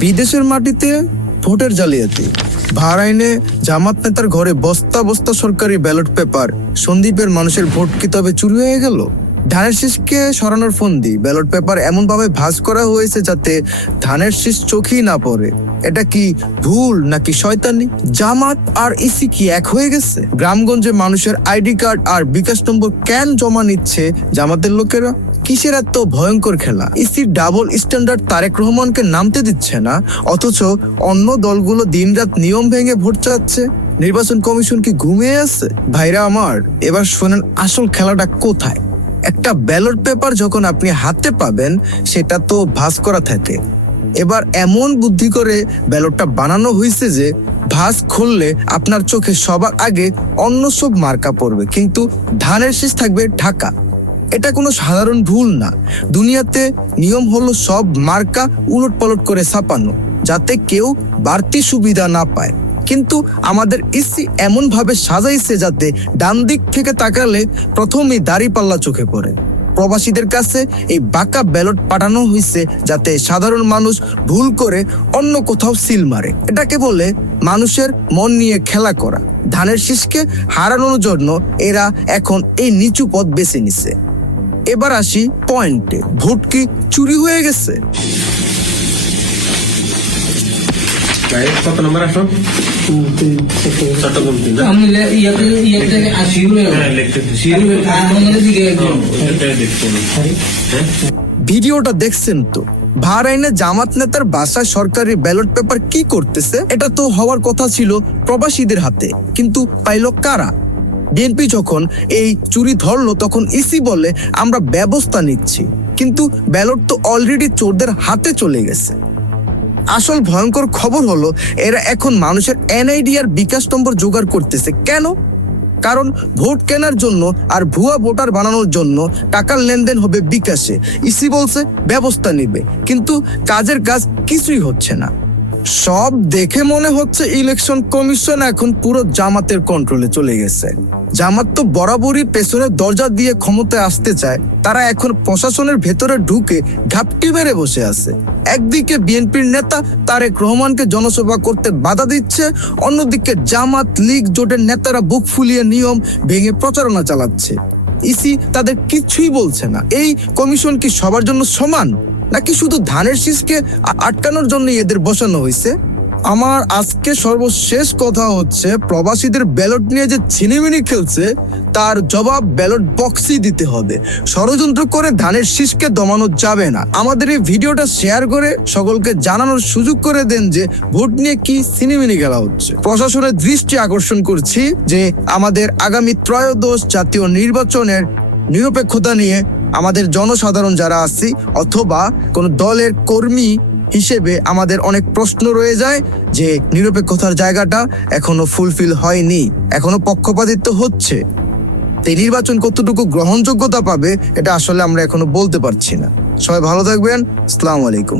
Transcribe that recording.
বিদেশের মাটিতে ভোটের জালিয়াতি। বাহরাইনে জামাত নেতার ঘরে বস্তা বস্তা সরকারি ব্যালট পেপার। সন্দীপের মানুষের ভোট কি তবে চুরি হয়ে গেল? ধানের শীষকে সরানোর ফন্দি। ব্যালট পেপার এমন ভাবে ভাঁজ করা হয়েছে যাতে ধানের শীষ চোখেই না পড়ে। এটা কি ভুল নাকি শয়তানি? জামাত আর ইসি কি এক হয়ে গেছে? গ্রামগঞ্জে মানুষের আইডি কার্ড আর বিকাশ নম্বর কেন জমা নিচ্ছে জামাতের লোকেরা? কিসের এত ভয়ঙ্কর খেলা? ইসির ডাবল স্ট্যান্ডার্ড তারেক রহমানকে নামতে দিচ্ছে না, অথচ অন্য দলগুলো দিনরাত নিয়ম ভেঙে ভোট চাচ্ছে। নির্বাচন কমিশন কি ঘুমিয়ে আছে? ভাইরা আমার, এবার শোনেন আসল খেলাটা কোথায়? একটা ব্যালট পেপার যখন আপনি হাতে পাবেন, সেটা তো ভাঁজ করা থাকে। এবার এমন বুদ্ধি করে ব্যালটটা বানানো হয়েছে যে ভাঁজ খুললে আপনার চোখে সবার আগে অন্য সব মার্কা পড়বে, কিন্তু ধানের শেষ থাকবে ঢাকা। এটা কোনো সাধারণ ভুল না। দুনিয়াতে নিয়ম হলো সব মার্কা উলট পালট করে ছাপানো, যাতে কেউ বাড়তি সুবিধা না পায়। কিন্তু আমাদের ইসি এমনভাবে সাজাইছে যাতে ডান দিক থেকে তাকালে প্রথমেই দাড়ি পাল্লা চোখে পড়ে। প্রবাসীদের কাছে এই বাঁকা ব্যালট পাঠানো হয়েছে যাতে সাধারণ মানুষ ভুল করে অন্য কোথাও সিল মারে। এটাকে বলে মানুষের মন নিয়ে খেলা করা। ধানের শীষকে হারানোর জন্য এরা এখন এই নিচু পথ বেছে নিছে। এবার আসি পয়েন্টে। ভোট কি চুরি হয়ে গেছে? কত নম্বর আসি? হ্যাঁ হবে। হ্যাঁ। ভিডিওটা দেখছেন তো? বাহরাইনে জামাত নেতার বাসায় সরকারি ব্যালট পেপার কি করতেছে? এটা তো হওয়ার কথা ছিল প্রবাসীদের হাতে। কিন্তু পাইল কারা? বিএনপি যখন এই চুরি ধরলো, তখন ইসি বলে আমরা ব্যবস্থা নিচ্ছি। কিন্তু ব্যালট তো অলরেডি চোরদের হাতে চলে গেছে। আসল ভয়ঙ্কর খবর হলো, এরা এখন মানুষের এনআইডি আর বিকাশ নম্বর জোগাড় করতেছে। কেন? কারণ ভোট কেনার জন্য আর ভুয়া ভোটার বানানোর জন্য টাকার লেনদেন হবে বিকাশে। ইসি বলছে, ব্যবস্থা নেবে। কিন্তু কাজের কাজ কিছুই হচ্ছে না। সব দেখে মনে হচ্ছে ইলেকশন কমিশন এখন পুরো জামাতের কন্ট্রোলে চলে গেছে। জামাত তো বরাবরই পেছনের দরজা দিয়ে ক্ষমতায় আসতে চায়। তারা এখন প্রশাসনের ভেতরে ঢুকে ঘাপটি মেরে বসে আছে। একদিকে বিএনপির নেতা তারেক রহমানকে জনসভা করতে বাধা দিচ্ছে, অন্যদিকে জামাত লীগ জোটের নেতারা বুক ফুলিয়ে নিয়ম ভেঙে প্রচারণা চালাচ্ছে। ইসি তাদের কিছুই বলছে না। এই কমিশন কি সবার জন্য সমান? নাকি শুধু ধানের শীষকে আটকানোর জন্য এদের বসানো হয়েছে আমার আজকে সর্বশেষ কথা হচ্ছে, প্রবাসীদের ব্যালট নিয়ে যে ছিনিমিনি খেলছে, তার জবাব ব্যালট বক্সই দিতে হবে। ষড়যন্ত্র করে ধানের শীষকে দমানো যাবে না। আমাদের এই ভিডিওটা শেয়ার করে সকলকে জানানোর সুযোগ করে দেন যে ভোট নিয়ে কি সিনেমিনি খেলা হচ্ছে। প্রশাসনের দৃষ্টি আকর্ষণ করছি যে আমাদের আগামী ত্রয়োদশ জাতীয় নির্বাচনের নিরপেক্ষতা নিয়ে আমাদের জনসাধারণ যারা আছি, অথবা কোনো দলের কর্মী হিসেবে আমাদের অনেক প্রশ্ন রয়ে যায় যে নিরপেক্ষতার জায়গাটা এখনও ফুলফিল হয়নি, এখনও পক্ষপাতিত্ব হচ্ছে। তাই নির্বাচন কতটুকু গ্রহণযোগ্যতা পাবে, এটা আসলে আমরা এখনও বলতে পারছি না। সবাই ভালো থাকবেন, আসসালামু আলাইকুম।